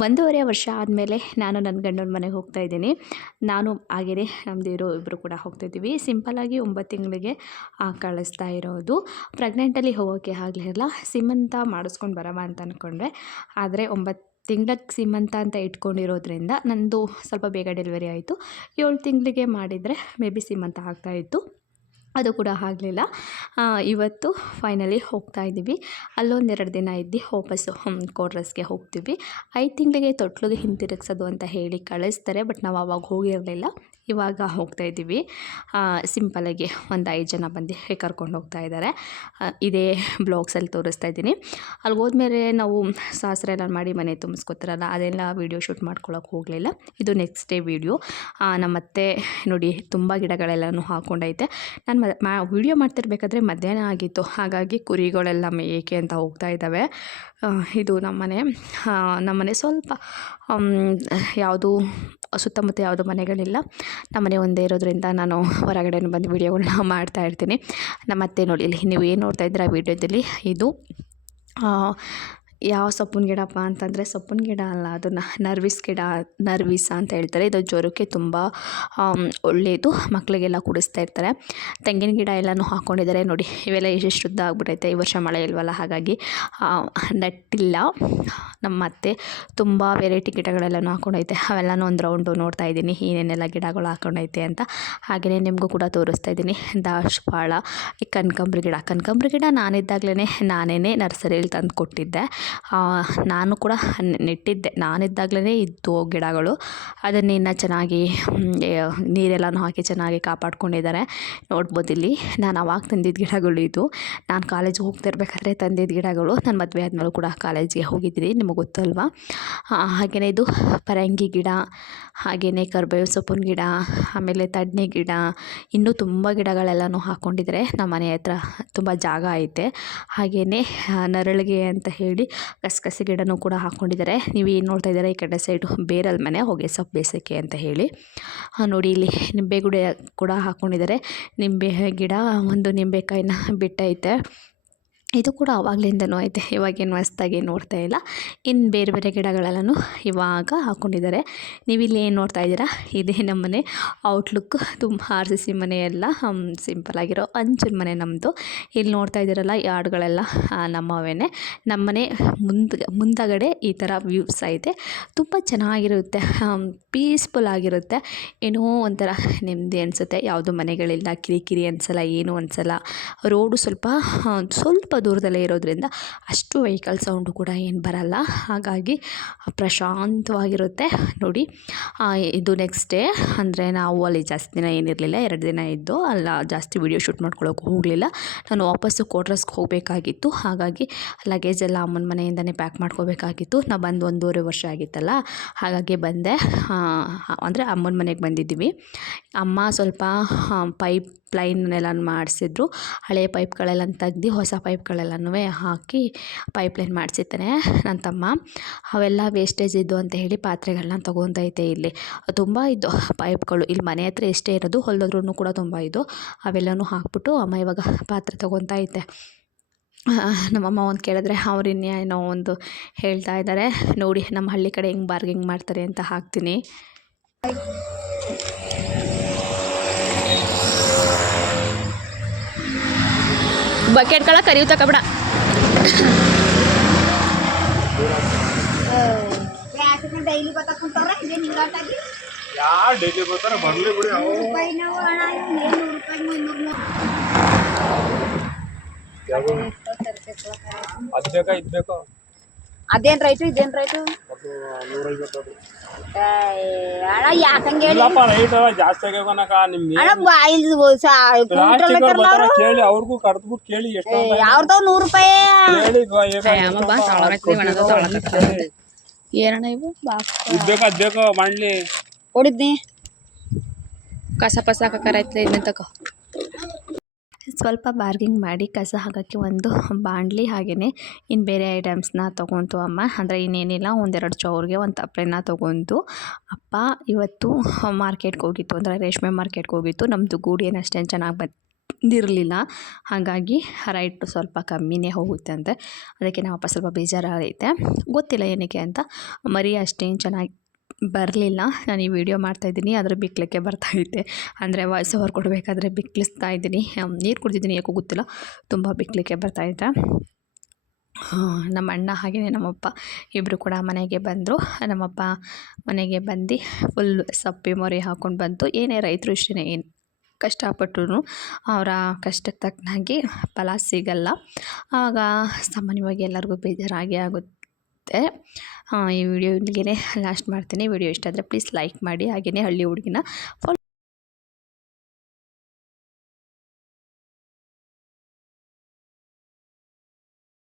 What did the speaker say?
1.5 ವರ್ಷ ಆದಮೇಲೆ ನಾನು ನನ್ನ ಗಂಡನ ಮನೆಗೆ ಹೋಗ್ತಾ ಇದ್ದೀನಿ. ನಾನು ಹಾಗೆಯೇ ನಮ್ಮದಿರೋ ಇಬ್ಬರು ಕೂಡ ಹೋಗ್ತಾಯಿದ್ದೀವಿ. ಸಿಂಪಲ್ಲಾಗಿ 9 ತಿಂಗಳಿಗೆ ಕಳಿಸ್ತಾ ಇರೋದು. ಪ್ರೆಗ್ನೆಂಟಲ್ಲಿ ಹೋಗೋಕ್ಕೆ ಆಗಲಿಲ್ಲ. ಸೀಮಂತ ಮಾಡಿಸ್ಕೊಂಡು ಬರೋಣ ಅಂತ ಅಂದ್ಕೊಂಡ್ರೆ, ಆದರೆ 9 ತಿಂಗ್ಳಿಗೆ ಸೀಮಂತ ಅಂತ ಇಟ್ಕೊಂಡಿರೋದ್ರಿಂದ ನನ್ನದು ಸ್ವಲ್ಪ ಬೇಗ ಡೆಲಿವರಿ ಆಯಿತು. 7 ತಿಂಗಳಿಗೆ ಮಾಡಿದರೆ ಮೇ ಬಿ ಸೀಮಂತ ಆಗ್ತಾಯಿತ್ತು. ಅದು ಕೂಡ ಆಗಲಿಲ್ಲ. ಇವತ್ತು ಫೈನಲಿ ಹೋಗ್ತಾ ಇದ್ದೀವಿ. ಅಲ್ಲೊಂದೆರಡು ದಿನ ಇದ್ದು ವಾಪಸ್ಸು ಕ್ವಾರ್ಟರ್ಸ್ಗೆ ಹೋಗ್ತೀವಿ. 5 ತಿಂಗಳಿಗೆ ತೊಟ್ಲಿಗೆ ಹಿಂತಿರುಗಿಸೋದು ಅಂತ ಹೇಳಿ ಕಳಿಸ್ತಾರೆ. ಬಟ್ ನಾವು ಆವಾಗ ಹೋಗಿರಲಿಲ್ಲ. ಇವಾಗ ಹೋಗ್ತಾ ಇದ್ದೀವಿ. ಸಿಂಪಲಾಗಿ ಒಂದು 5 ಜನ ಬಂದು ಕರ್ಕೊಂಡು ಹೋಗ್ತಾ ಇದ್ದಾರೆ. ಇದೇ ಬ್ಲಾಗ್ಸಲ್ಲಿ ತೋರಿಸ್ತಾ ಇದ್ದೀನಿ. ಅಲ್ಲಿ ಹೋದ್ಮೇಲೆ ನಾವು ಶಾಸ್ತ್ರ ಎಲ್ಲ ಮಾಡಿ ಮನೆ ತುಂಬಿಸ್ಕೊತಾರಲ್ಲ, ಅದೆಲ್ಲ ವೀಡಿಯೋ ಶೂಟ್ ಮಾಡ್ಕೊಳಕ್ಕೆ ಹೋಗಲಿಲ್ಲ. ಇದು ನೆಕ್ಸ್ಟ್ ಡೇ ವೀಡಿಯೋ. ನಮ್ಮತ್ತೆ ನೋಡಿ ತುಂಬ ಗಿಡಗಳೆಲ್ಲನೂ ಹಾಕ್ಕೊಂಡೈತೆ. ನಾನು ವೀಡಿಯೋ ಮಾಡ್ತಿರ್ಬೇಕಾದ್ರೆ ಮಧ್ಯಾಹ್ನ ಆಗಿತ್ತು. ಹಾಗಾಗಿ ಕುರಿಗಳೆಲ್ಲ ಮೇಯಕ್ಕೆ ಅಂತ ಹೋಗ್ತಾ ಇದ್ದಾವೆ. ಇದು ನಮ್ಮನೆ ಸ್ವಲ್ಪ ಯಾವುದು ಸುತ್ತಮುತ್ತ ಯಾವುದು ಮನೆಗಳಿಲ್ಲ. ನಮ್ಮನೆ ಒಂದೇ ಇರೋದ್ರಿಂದ ನಾನು ಹೊರಗಡೆ ಬಂದು ವೀಡಿಯೋಗಳನ್ನ ಮಾಡ್ತಾಯಿರ್ತೀನಿ. ನಮ್ಮತ್ತೆ ನೋಡಿ, ಇಲ್ಲಿ ನೀವು ಏನು ನೋಡ್ತಾ ಇದ್ದೀರಾ ವೀಡಿಯೋದಲ್ಲಿ, ಇದು ಯಾವ ಸೊಪ್ಪಿನ ಗಿಡಪ್ಪ ಅಂತಂದರೆ, ಸೊಪ್ಪಿನ ಗಿಡ ಅಲ್ಲ, ಅದನ್ನು ನರ್ವಿಸ್ ಅಂತ ಹೇಳ್ತಾರೆ. ಇದು ಜ್ವರಕ್ಕೆ ತುಂಬ ಒಳ್ಳೆಯದು. ಮಕ್ಕಳಿಗೆಲ್ಲ ಕುಡಿಸ್ತಾ ಇರ್ತಾರೆ. ತೆಂಗಿನ ಗಿಡ ಎಲ್ಲನೂ ಹಾಕ್ಕೊಂಡಿದ್ದಾರೆ ನೋಡಿ. ಇವೆಲ್ಲ ಎಷ್ಟು ಶುದ್ಧ ಆಗ್ಬಿಟ್ಟೈತೆ. ಈ ವರ್ಷ ಮಳೆ ಇಲ್ವಲ್ಲ, ಹಾಗಾಗಿ ನಟ್ಟಿಲ್ಲ. ನಮ್ಮ ಅತ್ತೆ ತುಂಬ ವೆರೈಟಿ ಗಿಡಗಳೆಲ್ಲನೂ ಹಾಕ್ಕೊಂಡೈತೆ. ಅವೆಲ್ಲನೂ ಒಂದು ರೌಂಡು ನೋಡ್ತಾ ಇದ್ದೀನಿ, ಏನೇನೆಲ್ಲ ಗಿಡಗಳು ಹಾಕ್ಕೊಂಡೈತೆ ಅಂತ. ಹಾಗೆಯೇ ನಿಮಗೂ ಕೂಡ ತೋರಿಸ್ತಾ ಇದ್ದೀನಿ. ದಾಸವಾಳ, ಈ ಕನಕಾಂಬ್ರಿ ಗಿಡ ನಾನೇ ನರ್ಸರಿಯಲ್ಲಿ ತಂದು ಕೊಟ್ಟಿದ್ದೆ. ನಾನು ಕೂಡ ನೆಟ್ಟಿದ್ದೆ. ನಾನಿದ್ದಾಗಲೇ ಇದ್ದು ಗಿಡಗಳು. ಅದನ್ನು ಇನ್ನೂ ಚೆನ್ನಾಗಿ ನೀರೆಲ್ಲನೂ ಹಾಕಿ ಚೆನ್ನಾಗಿ ಕಾಪಾಡ್ಕೊಂಡಿದ್ದಾರೆ. ನೋಡ್ಬೋದು ಇಲ್ಲಿ ನಾನು ಅವಾಗ ತಂದಿದ್ದ ಗಿಡಗಳು ಇದು. ನಾನು ಕಾಲೇಜಿಗೆ ಹೋಗ್ತಿರ್ಬೇಕಾದ್ರೆ ತಂದಿದ್ದ ಗಿಡಗಳು. ನಾನು ಮದುವೆ ಆದಮೇಲೂ ಕೂಡ ಕಾಲೇಜಿಗೆ ಹೋಗಿದ್ದೀನಿ, ನಿಮಗೆ ಗೊತ್ತಲ್ವಾ. ಹಾಗೆಯೇ ಇದು ಪರಂಗಿ ಗಿಡ, ಹಾಗೆಯೇ ಕರಿಬೇವು ಸೊಪ್ಪಿನ ಗಿಡ, ಆಮೇಲೆ ತಡ್ನಿ ಗಿಡ, ಇನ್ನೂ ತುಂಬ ಗಿಡಗಳೆಲ್ಲನೂ ಹಾಕ್ಕೊಂಡಿದ್ದಾರೆ. ನಮ್ಮ ಮನೆ ಹತ್ರ ತುಂಬ ಜಾಗ ಐತೆ. ಹಾಗೆಯೇ ನರಳಿಗೆ ಅಂತ ಹೇಳಿ ಕಸಕಸಿ ಗಿಡನೂ ಕೂಡ ಹಾಕ್ಕೊಂಡಿದ್ದಾರೆ. ನೀವು ಏನು ನೋಡ್ತಾ ಇದ್ದಾರೆ, ಈ ಕಡೆ ಸೈಡು ಬೇರಲ್ ಮನೆ ಹೊಗೆ ಸೊಪ್ಪು ಬೇಸಕ್ಕೆ ಅಂತ ಹೇಳಿ. ನೋಡಿ, ಇಲ್ಲಿ ನಿಂಬೆ ಗಿಡ ಕೂಡ ಹಾಕ್ಕೊಂಡಿದ್ದಾರೆ. ನಿಂಬೆ ಗಿಡ ಒಂದು ನಿಂಬೆಕಾಯಿನ ಬಿಟ್ಟೈತೆ. ಇದು ಕೂಡ ಆವಾಗಲಿಂದನೂ ಐತೆ, ಇವಾಗೇನು ಹೊಸ್ದಾಗಿ ನೋಡ್ತಾ ಇಲ್ಲ. ಇನ್ನು ಬೇರೆ ಬೇರೆ ಗಿಡಗಳೆಲ್ಲನೂ ಇವಾಗ ಹಾಕ್ಕೊಂಡಿದ್ದಾರೆ. ನೀವಿಲ್ಲಿ ಏನು ನೋಡ್ತಾ ಇದ್ದೀರಾ, ಇದೇ ನಮ್ಮನೆ ಔಟ್ಲುಕ್. ತುಂಬ RCC ಮನೆಯೆಲ್ಲ ಸಿಂಪಲ್ಲಾಗಿರೋ ಅಂಚಿನ ಮನೆ ನಮ್ಮದು. ಇಲ್ಲಿ ನೋಡ್ತಾ ಇದ್ದೀರಲ್ಲ, ಯಾರ್ಡ್ಗಳೆಲ್ಲ ನಮ್ಮವೇನೆ. ನಮ್ಮನೆ ಮುಂದಗಡೆ ಈ ಥರ ವ್ಯೂಸ್ ಐತೆ. ತುಂಬ ಚೆನ್ನಾಗಿರುತ್ತೆ, ಪೀಸ್ಫುಲ್ ಆಗಿರುತ್ತೆ. ಏನೋ ಒಂಥರ ನೆಮ್ಮದಿ ಅನಿಸುತ್ತೆ. ಯಾವುದು ಮನೆಗಳಿಲ್ಲ, ಕಿರಿಕಿರಿ ಅನಿಸಲ್ಲ, ಏನೂ ಅನಿಸಲ್ಲ. ರೋಡು ಸ್ವಲ್ಪ ದೂರದಲ್ಲೇ ಇರೋದ್ರಿಂದ ಅಷ್ಟು ವೆಹಿಕಲ್ ಸೌಂಡು ಕೂಡ ಏನು ಬರಲ್ಲ. ಹಾಗಾಗಿ ಪ್ರಶಾಂತವಾಗಿರುತ್ತೆ ನೋಡಿ. ಇದು ನೆಕ್ಸ್ಟ್ ಡೇ, ಅಂದರೆ ನಾವು ಅಲ್ಲಿ ಜಾಸ್ತಿ ದಿನ ಏನಿರಲಿಲ್ಲ, 2 ದಿನ ಇದ್ದು ಅಲ್ಲ, ಜಾಸ್ತಿ ವೀಡಿಯೋ ಶೂಟ್ ಮಾಡ್ಕೊಳ್ಳೋಕೆ ಹೋಗಲಿಲ್ಲ. ನಾನು ವಾಪಸ್ಸು ಕ್ವಾರ್ಟರ್ಸ್ಗೆ ಹೋಗಬೇಕಾಗಿತ್ತು. ಹಾಗಾಗಿ ಲಗೇಜ್ ಎಲ್ಲ ಅಮ್ಮನ ಮನೆಯಿಂದನೇ ಪ್ಯಾಕ್ ಮಾಡ್ಕೋಬೇಕಾಗಿತ್ತು. ನಾವು ಬಂದು 1.5 ವರ್ಷ ಆಗಿತ್ತಲ್ಲ, ಹಾಗಾಗಿ ಬಂದೆ. ಅಂದರೆ ಅಮ್ಮನ ಮನೆಗೆ ಬಂದಿದ್ದೀವಿ. ಅಮ್ಮ ಸ್ವಲ್ಪ ಪೈಪ್ ಲೈನ್ನೆಲ್ಲ ಮಾಡಿಸಿದ್ರು. ಹಳೆಯ ಪೈಪ್ಗಳೆಲ್ಲ ತೆಗ್ದು ಹೊಸ ಪೈಪ್ಗಳೆಲ್ಲನೂ ಹಾಕಿ ಪೈಪ್ಲೈನ್ ಮಾಡಿಸಿರ್ತಾನೆ ನನ್ನ ತಮ್ಮ. ಅವೆಲ್ಲ ವೇಸ್ಟೇಜ್ ಇದ್ದು ಅಂತ ಹೇಳಿ ಪಾತ್ರೆಗಳನ್ನ ತೊಗೊತೈತೆ. ಇಲ್ಲಿ ತುಂಬ ಇದ್ದು ಪೈಪ್ಗಳು. ಇಲ್ಲಿ ಮನೆ ಹತ್ರ ಎಷ್ಟೇ ಇರೋದು, ಹೊಲದ್ರೂ ಕೂಡ ತುಂಬ ಇದ್ದು. ಅವೆಲ್ಲನೂ ಹಾಕ್ಬಿಟ್ಟು ಅಮ್ಮ ಇವಾಗ ಪಾತ್ರೆ ತೊಗೊತೈತೆ. ನಮ್ಮಮ್ಮ ಒಂದು ಕೇಳಿದ್ರೆ ಅವ್ರು ಇನ್ನೇನೋ ಒಂದು ಹೇಳ್ತಾ ಇದ್ದಾರೆ. ನೋಡಿ, ನಮ್ಮ ಹಳ್ಳಿ ಕಡೆ ಹೆಂಗೆ ಬಾರ್ಗಿಂಗ್ ಮಾಡ್ತಾರೆ ಅಂತ ಹಾಕ್ತೀನಿ. ಬಕೆಟ್ಗಳ ಕರಿವು ತಗೊಬೇಡ. ಡೈಲಿ ಬತ್ತಾಕೊಂತಾರೆ, ಇದೇ ನಿಂಗಾಟಾಗಿ ಯಾರು ಡೈಲಿ ಬರ್ತಾರೆ, ಬರಲಿ ಬಿಡಿ. ಅದು ಬೇಕಾ ಇದು ಬೇಕಾ? ಅದೇನ್ ರೈಟು ಇದೇನ್ ರೈಟು? 150. ಅಣ್ಣ ಯಾಕಂಗೆ ಹೇಳಿ ರೈಟ್ ಜಾಸ್ತಿ ಆಗ್ಯಾವನಕ. ನಿಮ್ಗೆ ಕೇಳಿ, ಅವ್ರಿಗೂ ಕರೆದ್ಬಿಟ್ಟು ಕೇಳಿ ಎಷ್ಟು ಯಾವ್ದೋ 100 ರೂಪಾಯಿ ಏನಣ್ಣ ಇವು ಇದು ಬೇಕಾ ಅದು ಬೇಕಾ ಮಾಡ್ಲಿ ಹೊಡಿದ್ನಿ. ಕಸ ಪಸ ಹಾಕೈತೆ, ಇದನ್ನ ತಗೋ. ಸ್ವಲ್ಪ ಬಾರ್ಗಿಂಗ್ ಮಾಡಿ ಕಸ ಹಾಕೋಕ್ಕೆ ಒಂದು ಬಾಣಲಿ, ಹಾಗೆಯೇ ಇನ್ನು ಬೇರೆ ಐಟಮ್ಸ್ನ ತೊಗೊಂತು ಅಮ್ಮ. ಅಂದರೆ ಇನ್ನೇನಿಲ್ಲ, 1-2 ಚೌರ್ಗೆ ಒಂದು ತಪ್ಪಲೆನ ತೊಗೊಂತು. ಅಪ್ಪ ಇವತ್ತು ಮಾರ್ಕೆಟ್ಗೆ ಹೋಗಿತ್ತು, ಅಂದರೆ ರೇಷ್ಮೆ ಮಾರ್ಕೆಟ್ಗೆ ಹೋಗಿತ್ತು. ನಮ್ಮದು ಗೂಡು ಏನು ಅಷ್ಟೇನು ಚೆನ್ನಾಗಿ ಬಂದಿರಲಿಲ್ಲ. ಹಾಗಾಗಿ ರೈಟು ಸ್ವಲ್ಪ ಕಮ್ಮಿನೇ ಹೋಗುತ್ತೆ ಅಂತೆ. ಅದಕ್ಕೆ ನಮ್ಮಪ್ಪ ಸ್ವಲ್ಪ ಬೇಜಾರಾಗೈತೆ. ಗೊತ್ತಿಲ್ಲ ಏನಕ್ಕೆ ಅಂತ. ಮರಿ ಅಷ್ಟೇನು ಚೆನ್ನಾಗಿ ಬರಲಿಲ್ಲ. ನಾನು ಈ ವಿಡಿಯೋ ಮಾಡ್ತಾಯಿದ್ದೀನಿ, ಆದರೆ ಬಿಕ್ಲಿಕ್ಕೆ ಬರ್ತಾಯಿದ್ದೆ. ಅಂದರೆ ವಾಯ್ಸ್ ಓವರ್ ಕೊಡಬೇಕಾದ್ರೆ ಬಿಕ್ಲಿಸ್ತಾ ಇದ್ದೀನಿ. ನೀರು ಕುಡ್ದಿದ್ದೀನಿ, ಯಾಕೋ ಗೊತ್ತಿಲ್ಲ, ತುಂಬ ಬಿಕ್ಲಿಕ್ಕೆ ಬರ್ತಾಯಿದ್ದೆ. ನಮ್ಮ ಅಣ್ಣ ಹಾಗೆಯೇ ನಮ್ಮಪ್ಪ ಇಬ್ಬರು ಕೂಡ ಮನೆಗೆ ಬಂದರು. ನಮ್ಮಪ್ಪ ಮನೆಗೆ ಬಂದು ಫುಲ್ ಸಪ್ಪೆ ಮೊರೆ ಹಾಕ್ಕೊಂಡು ಬಂತು. ಏನೇ ರೈತರು ಇಷ್ಟೇ, ಏನು ಕಷ್ಟಪಟ್ಟರು ಅವರ ಕಷ್ಟಕ್ಕೆ ತಕ್ಕನಾಗಿ ಫಲ ಸಿಗಲ್ಲ. ಆವಾಗ ಸಾಮಾನ್ಯವಾಗಿ ಎಲ್ಲರಿಗೂ ಬೇಜಾರಾಗೇ ಆಗುತ್ತೆ. ಈ ವಿಡಿಯೋ ಇಲ್ಲಿಗೆ ಲಾಸ್ಟ್ ಮಾಡ್ತೀನಿ. ವಿಡಿಯೋ ಇಷ್ಟ ಆದರೆ ಪ್ಲೀಸ್ ಲೈಕ್ ಮಾಡಿ. ಹಾಗೆಯೇ ಹಳ್ಳಿ ಹುಡುಗಿನ